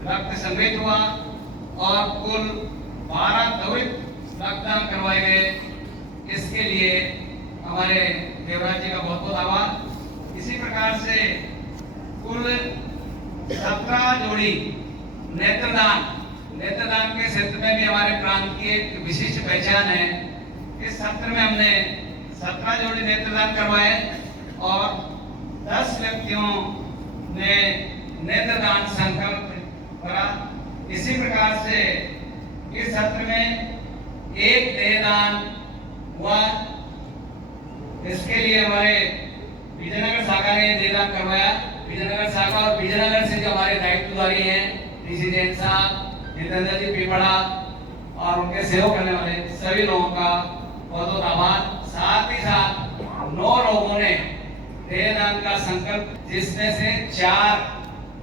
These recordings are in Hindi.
रक्त संग्रहित हुआ और कुल 12 त्वरित रक्तदान करवाए गए। इसके लिए हमारे देवराज जी का बहुत बहुत आभार। इसी प्रकार से कुल 17 जोड़ी नेत्रदान के क्षेत्र में भी हमारे प्रांत की एक विशिष्ट पहचान है। इस सत्र में हमने 17 जोड़ी नेत्रदान करवाए और 10 व्यक्तियों ने नेत्रदान संकल्प करा। इसी प्रकार से इस सत्र में एक देहदान हुआ। इसके लिए हमारे विजयनगर शाखा ने देहदान करवाया। विजयनगर शाखा और विजयनगर से जो हमारे दायित्वधारी हैं ऋषि जैन साहब, जितेंद्र जी पिपड़ा और उनके सहयोग करने वाले सभी लोगों का बहुत बहुत आभार। साथ ही साथ 9 लोगों ने देहदान का संकल्प, जिसमें से 4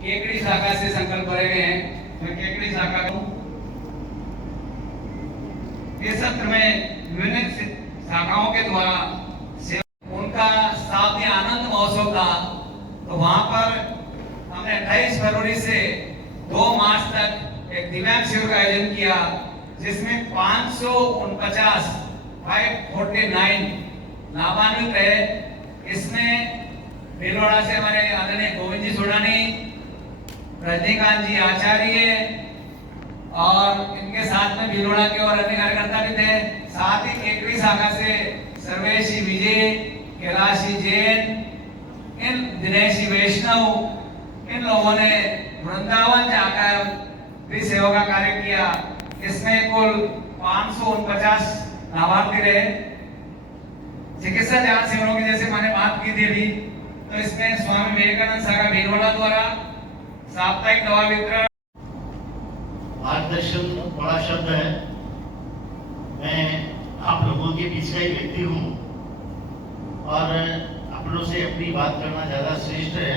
केकड़ी शाखा से संकल्प भरे गए हैं। मैं केकड़ी शाखा को इस सत्र में विभिन्न शाखाओं के द्वारा उनका 7वें आनंद महोत्सव था, तो वहां पर हमने 28 फरवरी से 2 मार्च तक एक दिव्यांग शिविर का आयोजन किया, जिसमें 549 लाभान्वित रहे। इसमें भीलवाड़ा से हमारे आदरणीय गोविंद जी सोडानी, रजनीकांत जी आचार्य और इनके साथ में भीलवाड़ा के और अन्य कार्यकर्ता भी थे। साथ ही केकड़ी शाखा से सर्वेशी विजय, कैलाशी जैन, इन दिनेशी वैष्णव, इन लोगों ने वृंदावन जाकर भी सेवा का कार्य किया। इसमें कुल 549 लाभार्थी रहे। चिकित्सा जांच शिविरों की जैसे मैंने बात की थी अभी, तो इसमें स्वामी विवेकानंद शाखा भीलवाड़ा द्वारा साप्ताहिक दवा वितरण। मार्गदर्शन बड़ा शब्द है। मैं आप लोगों के बीच का ही व्यक्ति हूँ और अपनों से अपनी बात करना ज़्यादा श्रेष्ठ है।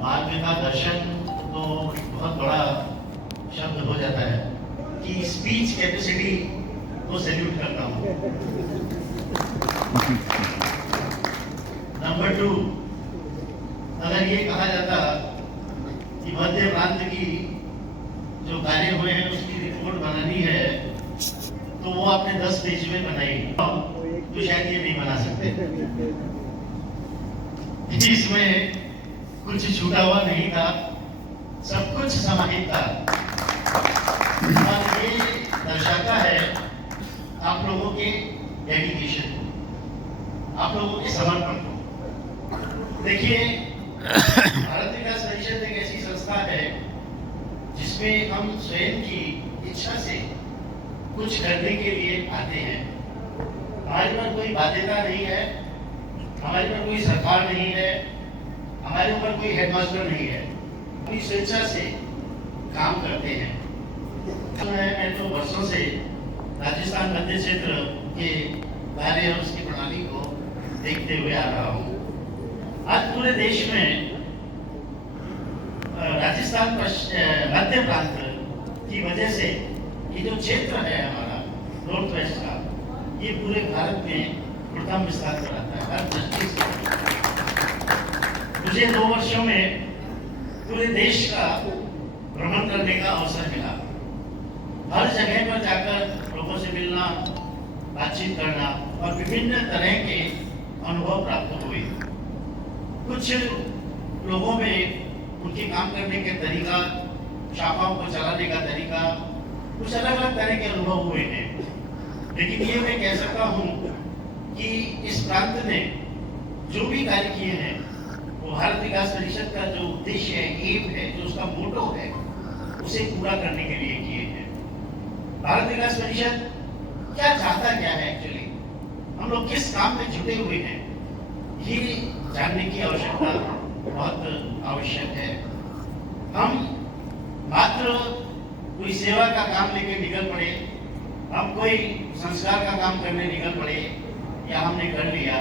मार्ग का दर्शन तो बहुत बड़ा शब्द हो जाता है कि स्पीच कैपेसिटी को सैल्यूट करता हूँ। नंबर 2, अगर ये कहा जाता कि मध्य प्रांत की जो कार्य हुए हैं उसकी रिपोर्ट बनानी है, तो वो आपने 10 पेज में बनाई, तो शायद ये नहीं बना सकते। इसमें कुछ छूटा हुआ नहीं था, सब कुछ समाहित था। और ये दर्शाता है आप लोगों के डेडिकेशन, आप लोगों के समर्पण को। देखिए, भारत विकास परिषद एक ऐसी संस्था है जिसमें हम स्वयं की इच्छा से कुछ करने के लिए आते हैं। हमारे पर कोई बाध्यता नहीं है, हमारे पर कोई सरकार नहीं है, हमारे ऊपर कोई हेडमास्टर नहीं है। अपनी स्वेच्छा से काम करते हैं। मैं तो वर्षों से राजस्थान मध्य क्षेत्र के कार्य और उसकी प्रणाली को देखते हुए आ रहा हूँ। आज पूरे देश में राजस्थान मध्य प्रांत की वजह से ये जो क्षेत्र है हमारा नॉर्थ वेस्ट का, ये पूरे भारत में प्रथम स्थान पर आता है हर दृष्टि से। मुझे 2 वर्षों में पूरे देश का भ्रमण करने का अवसर मिला। हर जगह पर जाकर लोगों से मिलना, बातचीत करना और विभिन्न तरह के अनुभव प्राप्त हुए। कुछ लोगों में उनके काम करने के तरीका, शाखाओं को चलाने का तरीका, कुछ अलग अलग तरह के अनुभव हुए हैं। लेकिन ये मैं कह सकता हूँ कि इस प्रांत ने जो भी कार्य किए हैं वो भारत विकास परिषद का जो उद्देश्य है, एम है, जो उसका मोटो है, उसे पूरा करने के लिए किए हैं। भारत विकास परिषद क्या चाहता क्या है एक्चुअली, हम लोग किस काम में जुटे हुए हैं, ये जानने की आवश्यकता बहुत आवश्यक है। हम मात्र कोई सेवा का काम लेके निकल पड़े, हम कोई संस्कार का काम करने निकल पड़े या हमने कर लिया,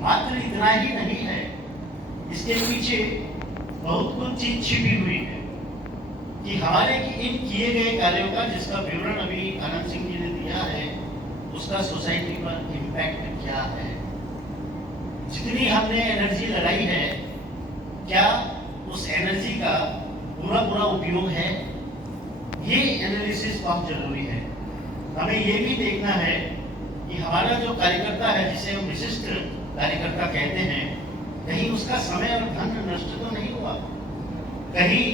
मात्र इतना ही नहीं है। इसके पीछे बहुत कुछ चीज छिपी हुई है कि हमारे इन किए गए कार्यों का, जिसका विवरण अभी आनंद सिंह जी ने दिया है, उसका सोसाइटी पर इम्पैक्ट क्या है। जितनी हमने एनर्जी लगाई है, क्या उस एनर्जी का पूरा पूरा उपयोग है, ये एनालिसिस बहुत जरूरी है। हमें ये भी देखना है कि हमारा जो कार्यकर्ता है, जिसे हम विशिष्ट कार्यकर्ता कहते हैं, कहीं उसका समय और धन नष्ट तो नहीं हुआ, कहीं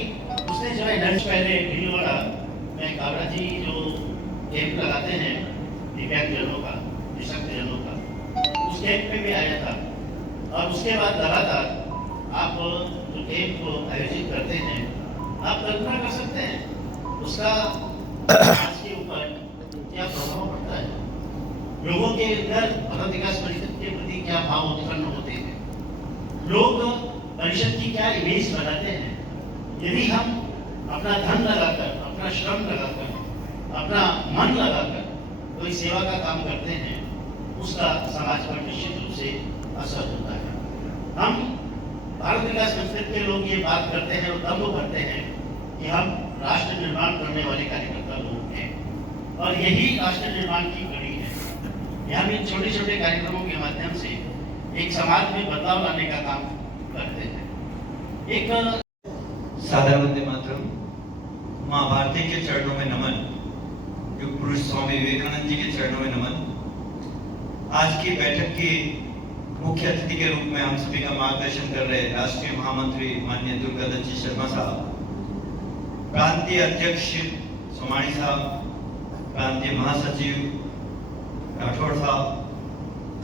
उसने जो एनर्जी पहले भीलवाड़ा में काबरा जी जो कैंप लगाते हैं दिव्यांगजनों का, निःशक्तजनों का, उस कैंप में भी आया था। और उसके बाद लगातार आप जो कैंप आयोजित करते हैं, आप कल्पना कर सकते हैं उसका समाज के ऊपर क्या प्रभाव पड़ता है, लोगों के अंदर भारत विकास परिषद के प्रति क्या भाव उत्पन्न होते हैं, लोग परिषद की क्या इमेज बनाते हैं। यदि हम अपना धन लगाकर, अपना श्रम लगाकर, अपना मन लगाकर कोई सेवा का काम करते हैं, उसका समाज पर निश्चित रूप से असर होता है। हम भारत विकास परिषद के लोग ये बात करते हैं और दम्भ भरते हैं कि हम राष्ट्र निर्माण करने वाले कार्यकर्ता लोग हैं, और यही राष्ट्र निर्माण की कड़ी है। हम इन छोटे छोटे कार्यक्रमों के माध्यम से एक समाज में बदलाव लाने का काम करते हैं। एक सादर वंदे मातरम। माँ भारती के चरणों में नमन, युग पुरुष स्वामी विवेकानंद जी के चरणों में नमन। आज की बैठक की मुख्य अतिथि के रूप में हम सभी का मार्गदर्शन कर रहे राष्ट्रीय महामंत्री माननीय दुर्गादत्त जी शर्मा साहब, प्रांतीय अध्यक्ष सोमानी साहब, प्रांतीय महासचिव राठौड़ साहब,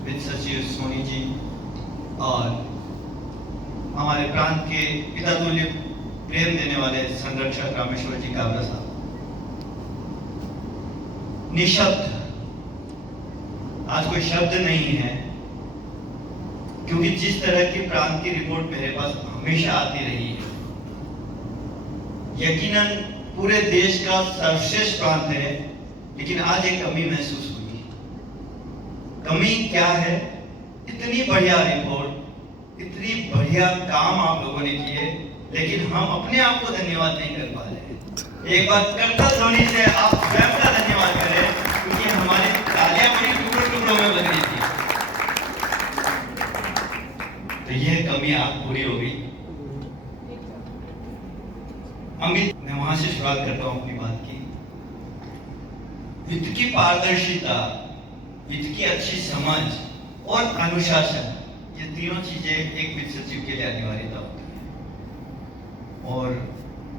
वित्त सचिव सोनी जी, और हमारे प्रांत के पिता तुल्य प्रेम देने वाले संरक्षक रामेश्वर जी काबरा साहब। निशब्द, आज कोई शब्द नहीं है, क्योंकि जिस तरह की प्रांत की रिपोर्ट मेरे पास हमेशा आती रही है, यकीनन पूरे देश का सर्वश्रेष्ठ प्रांत है, लेकिन आज एक कमी महसूस हुई। कमी क्या है? इतनी बढ़िया रिपोर्ट, इतनी बढ़िया काम आप लोगों ने किए, लेकिन हम अपने आप को धन्यवाद नहीं कर पा रहे। एक बार करतल ध्वनि से आप स्वयं का धन्यवाद करें, क्योंकि हमारी तालियां बड़ी टुकड़ों टुकड़ों में बन रही थी। तो यह कमी आज पूरी हो गई। अमित, मैं वहां से शुरुआत करता हूं अपनी बात की। वित्त की पारदर्शिता, वित्त की अच्छी समझ और अनुशासन, ये तीनों चीजें एक वित्त सचिव के लिए अनिवार्यता होती है। और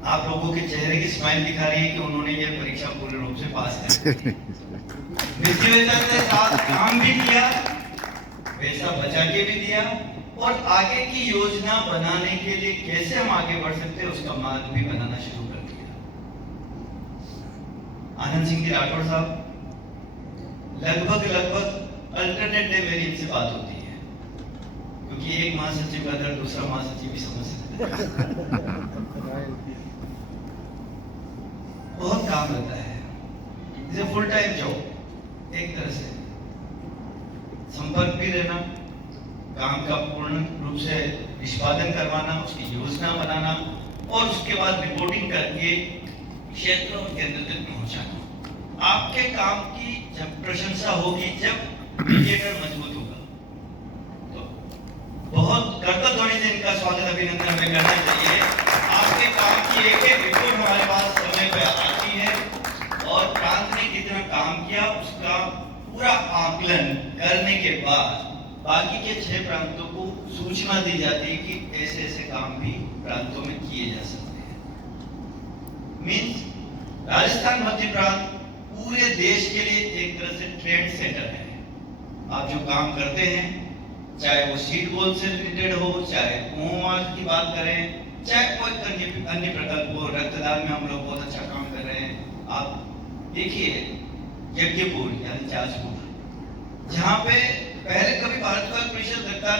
आप लोगों के चेहरे की स्माइल दिखा रही है कि उन्होंने ये परीक्षा पूर्ण रूप से पास कर ली। के साथ काम भी किया, पैसा बचा के भी दिया, और आगे की योजना बनाने के लिए कैसे हम आगे बढ़ सकते हैं उसका मार्ग भी बनाना शुरू कर दिया। आनंद सिंह जी राठौड़ साहब, लगभग अल्टरनेट डे मेरी इनसे बात होती है, क्योंकि एक महासचिव का दर्द दूसरा महासचिव भी समझ सकता है। बहुत काम रहता है, इसे फुल टाइम जॉब, एक तरह से संपर्क भी रहना, काम का पूर्ण रूप से निष्पादन करवाना, उसकी योजना बनाना, और उसके बाद रिपोर्टिंग करके क्षेत्रों और केंद्र तक पहुंचाना। आपके काम की जब प्रशंसा होगी, जब मीडिएटर मजबूत होगा, तो बहुत करतल ध्वनि से इनका स्वागत अभिनंदन हमें करना चाहिए। आपके काम की एक एक रिपोर्ट हमारे पास समय पर आती है, और प्रांत ने कितना काम किया उसका पूरा आकलन करने के बाद बाकी के 6 प्रांतों को सूचना दी जाती है कि ऐसे ऐसे काम भी प्रांतों में किए जा सकते हैं। मीन्स राजस्थान मध्य प्रांत पूरे देश के लिए एक तरह से ट्रेंड सेटर है। आप जो काम करते हैं, चाहे वो सीड बॉल से रिलेटेड हो, चाहे कुआं की बात करें, चाहे कोई अन्य प्रकल्प हो, रक्तदान में हम लोग बहुत अच्छा काम कर रहे हैं। आप देखिए यज्ञपुर यानी जाजपुर, जहाँ पे पहले कभी भारत विकास परिषद रक्तदान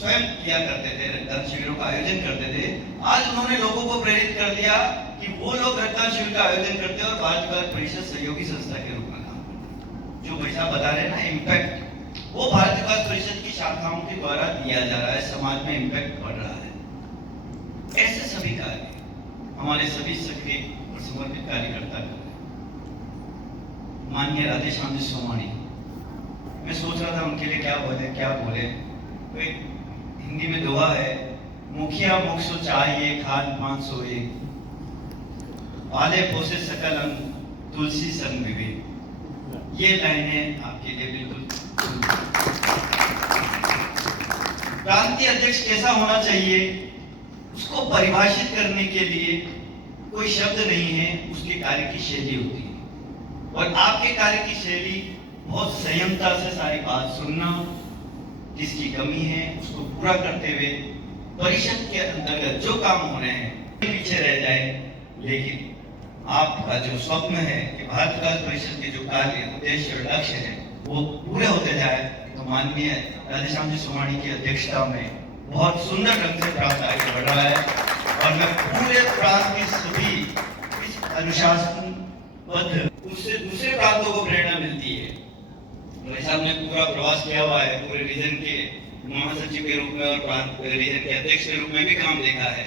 स्वयं किया करते थे, रक्तदान शिविरों का आयोजन करते थे, आज उन्होंने लोगों को प्रेरित कर दिया कि वो लोग रक्तदान शिविर का आयोजन करते हैं और भारत विकास परिषद सहयोगी संस्था के रूप में काम करते हैं। जो भाई साहब बता रहे हैं ना, इम्पैक्ट वो भारत विकास परिषद की शाखाओं के द्वारा दिया जा रहा है, समाज में इम्पैक्ट बढ़ रहा है। ऐसे सभी कार्य हमारे सभी सक्रिय और समर्पित कार्यकर्ता कर रहे हैं। माननीय राधेश्याम जी सोमानी, मैं सोच रहा था उनके लिए क्या बोले। तो एक हिंदी में दोहा है, मुखिया मुख सो चाहिए खान पान सो एक, पाले पोसे सकल अंग तुलसी संग विवेक। ये लाइनें आपके लिए बिल्कुल। प्रांतीय अध्यक्ष कैसा होना चाहिए, उसको परिभाषित करने के लिए कोई शब्द नहीं है, उसके कार्य की शैली होती है। और आपके कार्य की शैली बहुत संयमता से सारी बात सुनना, जिसकी कमी है उसको पूरा करते हुए परिषद के अंतर्गत जो काम हो रहे हैं पीछे रह जाए, लेकिन आपका जो स्वप्न है कि भारत विकास परिषद के जो कार्य उद्देश्य और लक्ष्य है वो पूरे होते जाए, तो माननीय राधेश्याम जी सोमानी की अध्यक्षता में बहुत सुंदर ढंग से प्रांत आगे बढ़ रहा है। और मैं पूरे प्रांत की सभी इस अनुशासनबद्ध उससे दूसरे प्रांतों को प्रेरणा मिलती है। भाई साहब ने पूरा प्रवास किया हुआ है, पूरे रीजन के महासचिव के रूप में और प्रांत रीजन के अध्यक्ष के रूप में भी काम देखा है।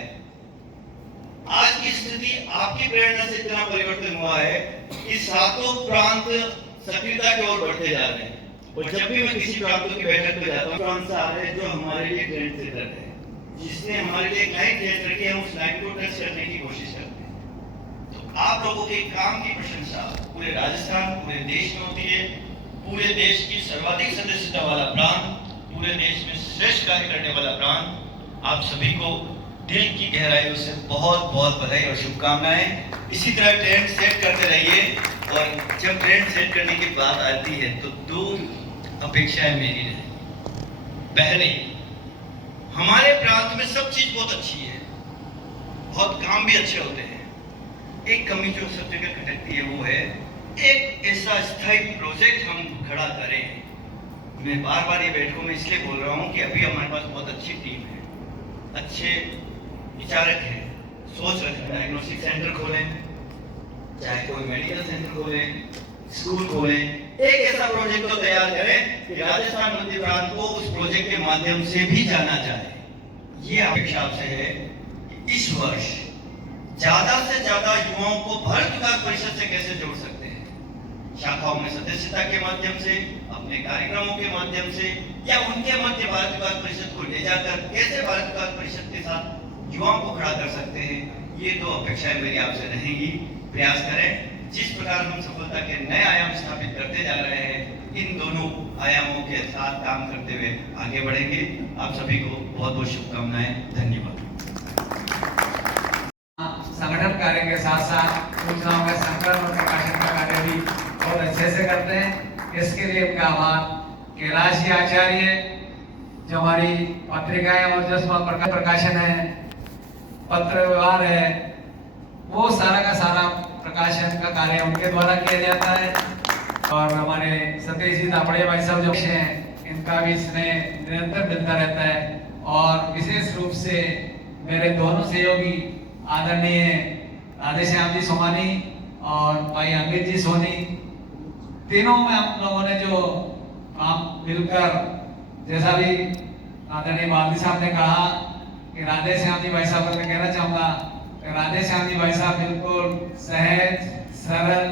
आज की स्थिति आपकी प्रेरणा से इतना परिवर्तन हुआ है कि सातों प्रांत सक्रियता की ओर बढ़ते जा रहे हैं। और जब भी मैं किसी प्रांतों की बैठक में जाता हूँ, प्रांत से आ रहे हैं जो हमारे लिए ट्रेंड सेटर है, जिसने हमारे लिए एक लाइन तय करके हम उस लाइन को टच करने की कोशिश करते हैं। तो आप लोगों के काम की प्रशंसा पूरे राजस्थान, पूरे देश में होती है। पूरे देश की सर्वाधिक सदस्यता वाला प्रांत, पूरे देश में श्रेष्ठ कार्य करने वाला प्रांत, आप सभी को दिल की गहराइयों से बहुत बहुत बधाई और शुभकामनाएं। इसी तरह ट्रेंड सेट करते रहिए। और जब ट्रेंड सेट करने की बात आती है तो दो अपेक्षाएं मेरी रहेगी। पहले, हमारे प्रांत में सब चीज बहुत अच्छी है, बहुत काम भी अच्छे होते हैं। एक कमी जो सब जगह खटकती है वो है एक ऐसा स्थायी प्रोजेक्ट हम खड़ा करें। मैं बार बार ये बैठकों में इसलिए बोल रहा हूँ कि अभी हमारे पास बहुत अच्छी टीम है, अच्छे विचारक हैं, सोच रहे हैं डायग्नोस्टिक सेंटर खोलें, चाहे कोई मेडिकल सेंटर खोलें, स्कूल खोलें, एक ऐसा प्रोजेक्ट तो तैयार करें कि राजस्थान मध्य प्रांत को उस प्रोजेक्ट के माध्यम से भी जाना जाए। ये अपेक्षा आपसे है कि इस वर्ष ज्यादा से ज्यादा युवाओं को भारत विकास परिषद से कैसे जोड़ सकते हैं, शाखाओं में सदस्यता के माध्यम से, अपने कार्यक्रमों के माध्यम से, या उनके मध्य भारत विकास परिषद को ले जाकर कैसे भारत विकास परिषद के साथ युवाओं को खड़ा कर सकते हैं। ये दो अपेक्षाएं मेरी आपसे रहेंगी। प्रयास करें जिस प्रकार हम सफलता के नए आयाम स्थापित करते जा रहे हैं, इन दोनों आयामों के साथ काम करते हुए आगे बढ़ेंगे। आप सभी को बहुत बहुत शुभकामनाएं। धन्यवाद। संगठन कार्य के साथ साथ सूचनाओं के संकलन और प्रकाशन का कार्य भी बहुत अच्छे से करते हैं। इसके लिए उनका आभार। कैलाश जी आचार्य जो हमारी पत्रिकाएं और जो प्रकाशन है, पत्र व्यवहार है, वो सारा का सारा प्रकाशन का कार्य उनके द्वारा किया जाता है। और हमारे सतीश जी तापड़े भाई साहब जो हैं, इनका भी स्नेह निरंतर मिलता रहता है। और विशेष रूप से मेरे दोनों सहयोगी आदरणीय राधेश्याम जी सोमानी और भाई अमित जी सोनी, तीनों में हम लोगों ने जो काम मिलकर, जैसा भी आदरणीय मालवी साहब ने कहा कि राधेश्याम जी भाई साहब, मैं कहना चाहूंगा राधेश्याम जी भाई साहब बिल्कुल सहज, सरल,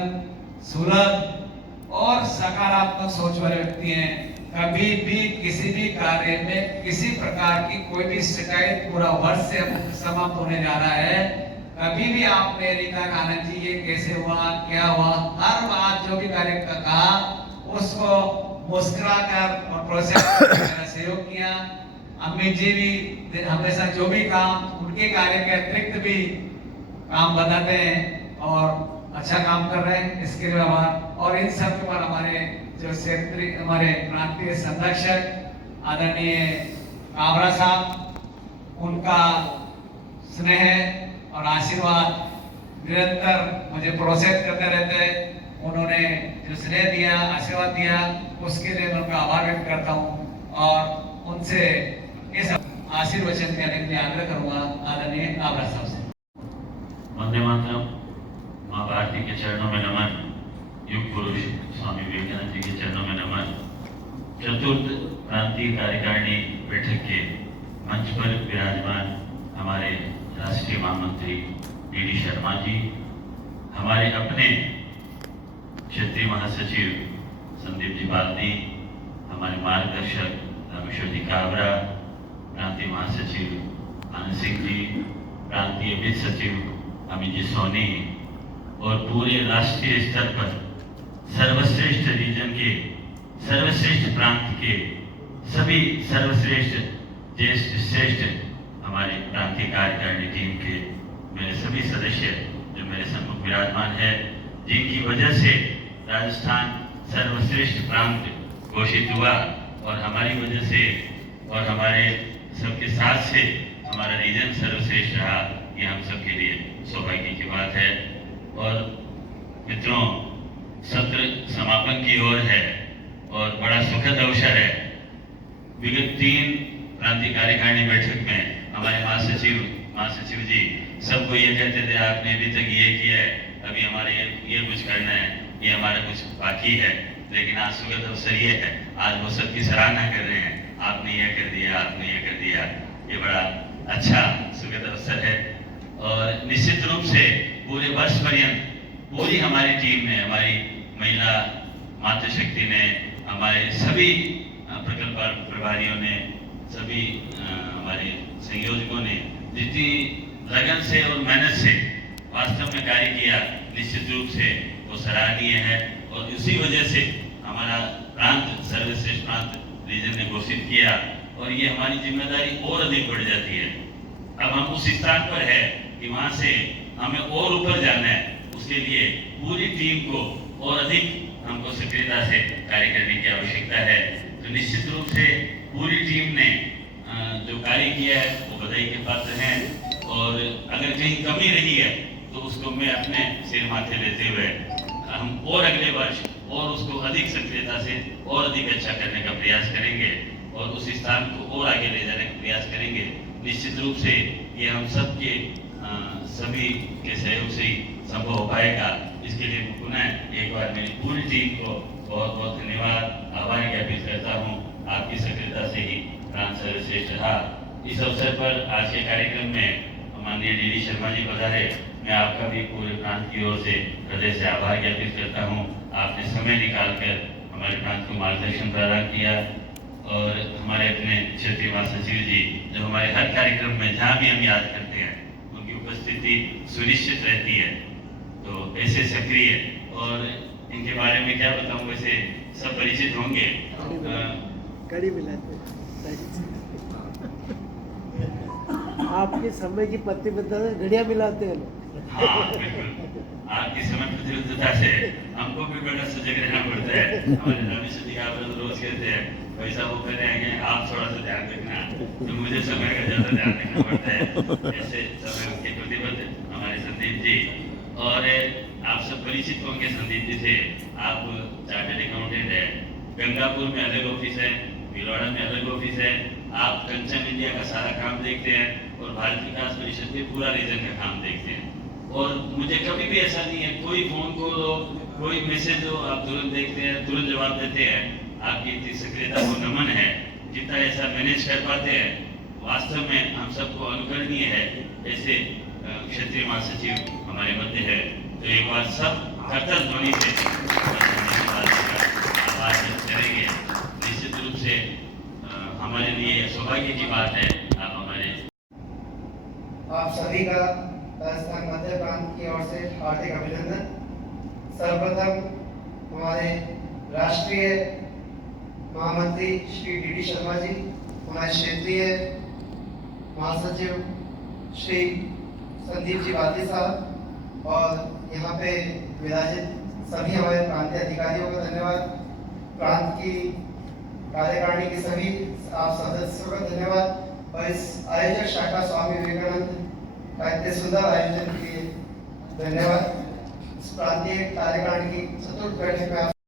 सुलभ और सकारात्मक सोच वाले व्यक्ति हैं। कभी भी किसी भी कार्य में किसी प्रकार की कोई भी शिकायत पूरा वर्ष से समाप्त होने जा रहा है, कभी भी आपने रीता आनंद जी ये कैसे हुआ, क्या हुआ, हर बात जो भी कार्य का कहा उसको मुस्कुराकर और प्रोत्साहित करने सहयोग किया। अमित जी भी हमेशा जो भी काम उनके कार्य के अतिरिक्त भी काम बताते हैं और अच्छा काम कर रहे हैं, इसके लिए आभार। और इन सब के बाद हमारे जो क्षेत्रीय, हमारे प्रांतीय संरक्षक आदरणीय काबरा साहब, उनका स्नेह और आशीर्वाद निरंतर मुझे प्रोत्साहित करते रहते हैं। उन्होंने जो स्नेह दिया, आशीर्वाद दिया, उसके लिए मैं उनका आभार व्यक्त करता हूँ और उनसे इस आशीर्वचन करने के लिए आग्रह करूंगा आदरणीय काबरा साहब से। वंदे मातरम। माँ भारती के चरणों में नमन। युग पुरुष स्वामी विवेकानंद जी के चरणों में नमन। चतुर्थ प्रांतीय कार्यकारिणी बैठक के मंच पर विराजमान हमारे राष्ट्रीय महामंत्री डी शर्मा जी, हमारे अपने क्षेत्रीय महासचिव संदीप जी बाल्दी, हमारे मार्गदर्शक रामेश्वर जी काबरा, प्रांतीय महासचिव आनंद सिंह जी, प्रांतीय वित्त सचिव अमित जी सोनी और पूरे राष्ट्रीय स्तर पर सर्वश्रेष्ठ रीजन के, सर्वश्रेष्ठ प्रांत के सभी सर्वश्रेष्ठ ज्येष्ठ श्रेष्ठ हमारे प्रांतीय कार्यकारिणी टीम के मेरे सभी सदस्य जो मेरे सम्मुख विराजमान है, जिनकी वजह से राजस्थान सर्वश्रेष्ठ प्रांत घोषित हुआ और हमारी वजह से और हमारे सबके साथ से हमारा रीजन सर्वश्रेष्ठ रहा, ये हम सबके लिए सौभाग्य की बात है। और मित्रों, सत्र समापन की ओर है और बड़ा सुखद अवसर है। विगत 3 प्रांतीय कार्यकारिणी बैठक में हमारे महासचिव जी सबको ये कहते थे आपने अभी तक ये किया है, अभी हमारे ये कुछ करना है, ये हमारा कुछ बाकी है। लेकिन आज सुखद अवसर ये है, आज वो सबकी सराहना कर रहे हैं, आपने ये कर दिया, आपने ये कर दिया। ये बड़ा अच्छा सुखद अवसर है। और निश्चित रूप से पूरे वर्ष पर्यंत पूरी हमारी टीम ने, हमारी महिला मातृशक्ति ने, हमारे सभी प्रकल्प प्रभारियों ने, सभी हमारे संयोजकों ने जितनी लगन से और मेहनत से वास्तव में कार्य किया, निश्चित रूप से वो सराहनीय है। और इसी वजह से हमारा प्रांत सर्वश्रेष्ठ प्रांत रीजन ने घोषित किया और ये हमारी जिम्मेदारी और अधिक बढ़ जाती है। अब हम उस स्थान पर है कि वहां से हमें और ऊपर जाना है। उसके लिए पूरी टीम को और अधिक हमको सक्रियता से कार्य करने की आवश्यकता है। तो निश्चित रूप से पूरी टीम ने जो कार्य किया है वो बधाई के पात्र हैं। और अगर कहीं कमी रही है तो उसको मैं अपने सिर माथे लेते हुए हम और अगले वर्ष और उसको अधिक सक्रियता से और अधिक अच्छा करने का प्रयास करेंगे और उस स्थान को और आगे ले जाने का प्रयास करेंगे। निश्चित रूप से ये हम सबके सभी के सहयोग से ही संभव हो पाएगा। इसके लिए पुनः एक बार मेरी पूरी टीम को बहुत बहुत धन्यवाद, आभार ज्ञापित करता हूँ। आपकी सक्रियता से ही प्रांत सर्वश्रेष्ठ रहा। इस अवसर पर आज के कार्यक्रम में माननीय डी शर्मा जी पधारे। मैं आपका भी पूरे प्रांत की ओर से हृदय से आभार ज्ञापित करता हूँ। आपने समय निकालकर हमारे प्रांत को मार्गदर्शन प्रदान किया और हमारे अपने क्षेत्रीय महासचिव जी जो हमारे हर कार्यक्रम में जहाँ भी हम याद करते हैं उनकी उपस्थिति सुनिश्चित रहती है। तो ऐसे सक्रिय और इनके बारे में क्या बताऊँ, वैसे सब परिचित होंगे। कड़ी मिलाते आपके समय की प्रतिबद्धता से घड़ियां मिलाते हैं लोग। हाँ बिल्कुल, आपकी समय प्रतिबद्धता से हमको भी बड़ा सजग रहना पड़ता है। हमारे रामेश्वर जी आप रोज कहते हैं वैसा वो कर रहे हैं, आप थोड़ा सा ध्यान रखना, तो मुझे समय का ज्यादा ध्यान रखना पड़ता है। ऐसे समय के प्रतिबद्ध हमारे संदीप जी। और आप सब परिचित होंगे संदीप जी से, आप चार्टर्ड अकाउंटेंट है। गंगापुर में अलग ऑफिस है, भिलवाड़ा में अलग ऑफिस है। आप कंचन इंडिया का सारा काम देखते हैं और भारत विकास परिषद के पूरा रीजन का काम देखते हैं। और मुझे कभी भी ऐसा नहीं है, कोई फोन कॉल हो, कोई मैसेज हो, आप तुरंत देखते हैं, तुरंत जवाब देते हैं। आपकी इतनी सक्रियता को नमन है, जितना ऐसा मैनेज कर पाते हैं, वास्तव में हम सबको अनुकरणीय है। ऐसे क्षेत्रीय महासचिव हमारे मध्य है। तो एक बार सब करतल ध्वनि से आभार व्यक्त करेंगे। निश्चित रूप से हमारे लिए सौभाग्य की बात है आप हमारे आप सभी का राजस्थान मध्य प्रांत की ओर से हार्दिक अभिनंदन। सर्वप्रथम हमारे राष्ट्रीय महामंत्री श्री डी शर्मा जी, हमारे क्षेत्रीय महासचिव श्री संदीप जी वादी साहब और यहाँ पे विराजित सभी हमारे प्रांतीय अधिकारियों का धन्यवाद। प्रांत की कार्यकारिणी के सभी आप सदस्यों का धन्यवाद और इस आयोजक शाखा स्वामी विवेकानंद का इतने सुंदर आयोजन के लिए धन्यवाद। इस प्रांतीय कार्यकारिणी की चतुर्थ बैठक में आप